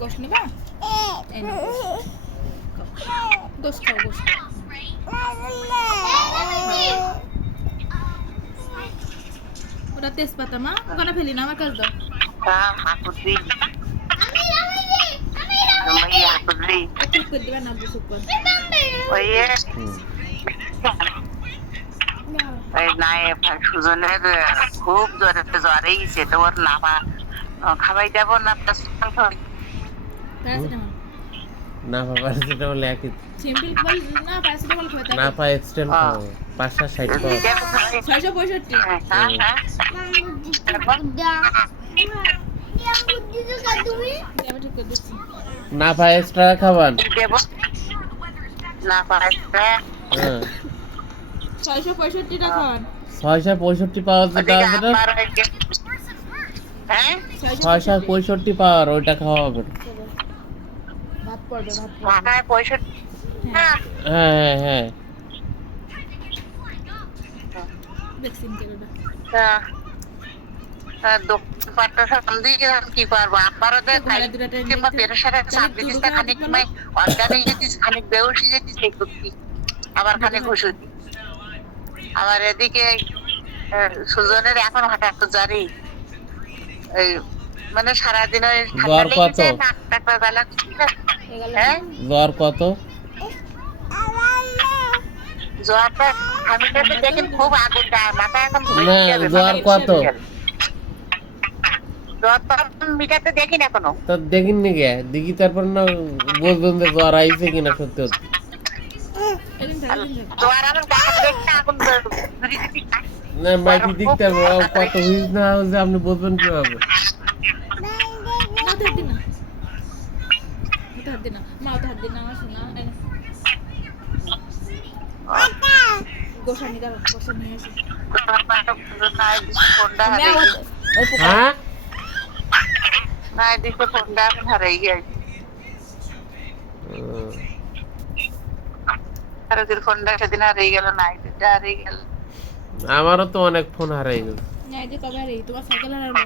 গোশ নিবা এই নাও গোশ খাও গোশ খাও ওটা তেজপাতা মা ওখানে ফেলি না আমার কাছে দাও হাকুদি তুমি হাকুদি চুপ করে দিবা না চুপ কর ওই এই নাই সুজনের খুব জ্বরে গেছে তো ওর নামা খাবাই যাব না প্যারাসিটামল না প্যারাসিটামল একই সিম্পল বল না প্যারাসিটামল খেতে না পা এক্সটেন্ড খাও 560 টাকা 665 হ্যাঁ হ্যাঁ আমি ঠিক করে দিচ্ছি না পা এক্সট্রা খাবান না পারে হ্যাঁ 665 টাকা খাওয়ান 665 পাওয়ার যেটা আছে না হ্যাঁ 665 পাওয়ার ওইটা খাওয়া হবে ভাত পড়বে মাথায় 65 হ্যাঁ হ্যাঁ হ্যাঁ ভ্যাকসিন করবে দোকানপাটটা সামনে দিয়ে কি করবো আমারও তো কিংবা পেরেশারে চাপ দিতিস খানিক অর্গানিক যেতিস খানিক বেউসি যেতিস সেই করতি আবার খানিক ওষুধ আবার এদিকে সুজনের এখন হঠাৎ জারি এই মানে সারাদিন ওই জ্বর কত টাকা বেলা হ্যাঁ জ্বর কত জ্বরটা আমি তো দেখেন খুব আগুন মাথা এখন জ্বর কত জ্বর তো মিটাতে দেখি না কোনো তো দেখিন নি গে দেখি তারপর না বুঝবেন যে জ্বর আইছে কিনা সত্যি সত্যি জ্বর আমার গায়ে দেখতে আগুন ধরে দিতে না মাইকি দেখতে হবে কত হইস না হইছে আপনি বুঝবেন কিভাবে মা তো হাত দিনা আমার শোনা গোসানি দাও গোসানি এসে হ্যাঁ না দিকে ফোনটা এখন হারাই গেছে আর ওদের ফোনটা সেদিন হারিয়ে গেল নাইটটা হারিয়ে গেল আমারও তো অনেক ফোন হারাই গেল নাই যে কবে রে তোমার সাইকেল হারালো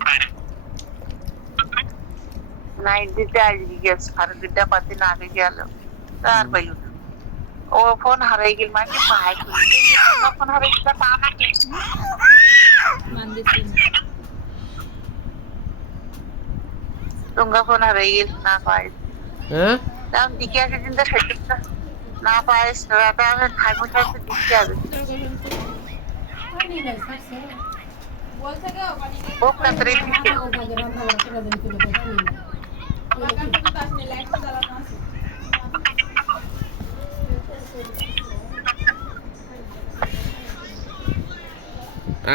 নাইট দিতে আজকে গেছে আর দুটা পাতি না আগে গেল তার পাইল ও ফোন হারাই গেল মানে পাই ফোন হারাই গেল পা না কে মান দিছি তুঙ্গা ফোন হারাই গেল না পাই হ্যাঁ দাম দিকে আছে দিন তো সেটা না পাই রাতে আমি খাই মুছে দিতে হবে বলছে গো পানি ও কাতরে দিতে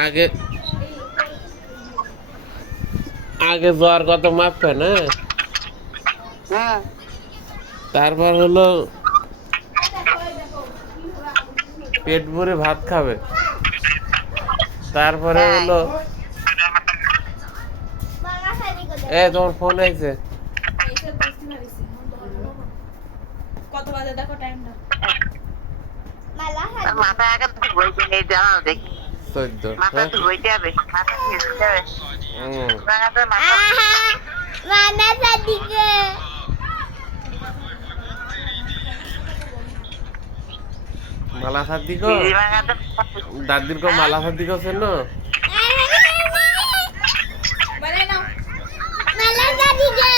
আগে আগে জ্বর কত মাপবে না তারপর হলো পেট ভরে ভাত খাবে তারপরে হলো তোমার ফোন আইছে কত বাজে দেখো টাইমটা মাথা আগে বইতে নেই যাও দেখি 14 মাথা তো বইতে হবে মাথা খেতে হবে Mana tadinya? মালা শাদি কো দাদির কো মালা শাদি কো সেন বলে না Mana tadinya?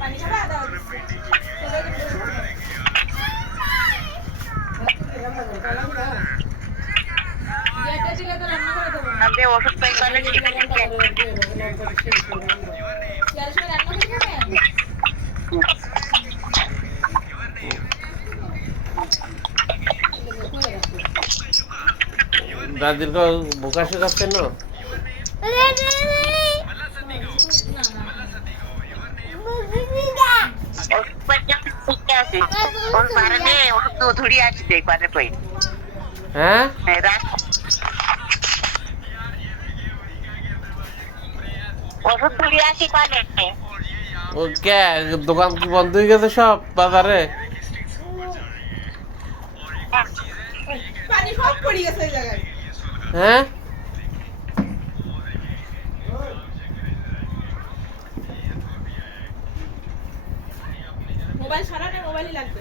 পানি খাবা দাও এটা দিলে তো রান্না করে দেবো আগে ওষুধ পাই করে ইয়ার সঙ্গে রান্না করে খাবেন দাদির কো বোকা শেখাচ্ছে না ওর পারে ওষুধ তো ধরি আছে দেখবারে কই হ্যাঁ ওষুধ ধরি আসি পারে ও কে দোকান কি বন্ধ হয়ে গেছে সব বাজারে পানি সব পড়ে গেছে এই জায়গায় হ্যাঁ মোবাইল ছাড়া নেই, মোবাইলই লাগবে।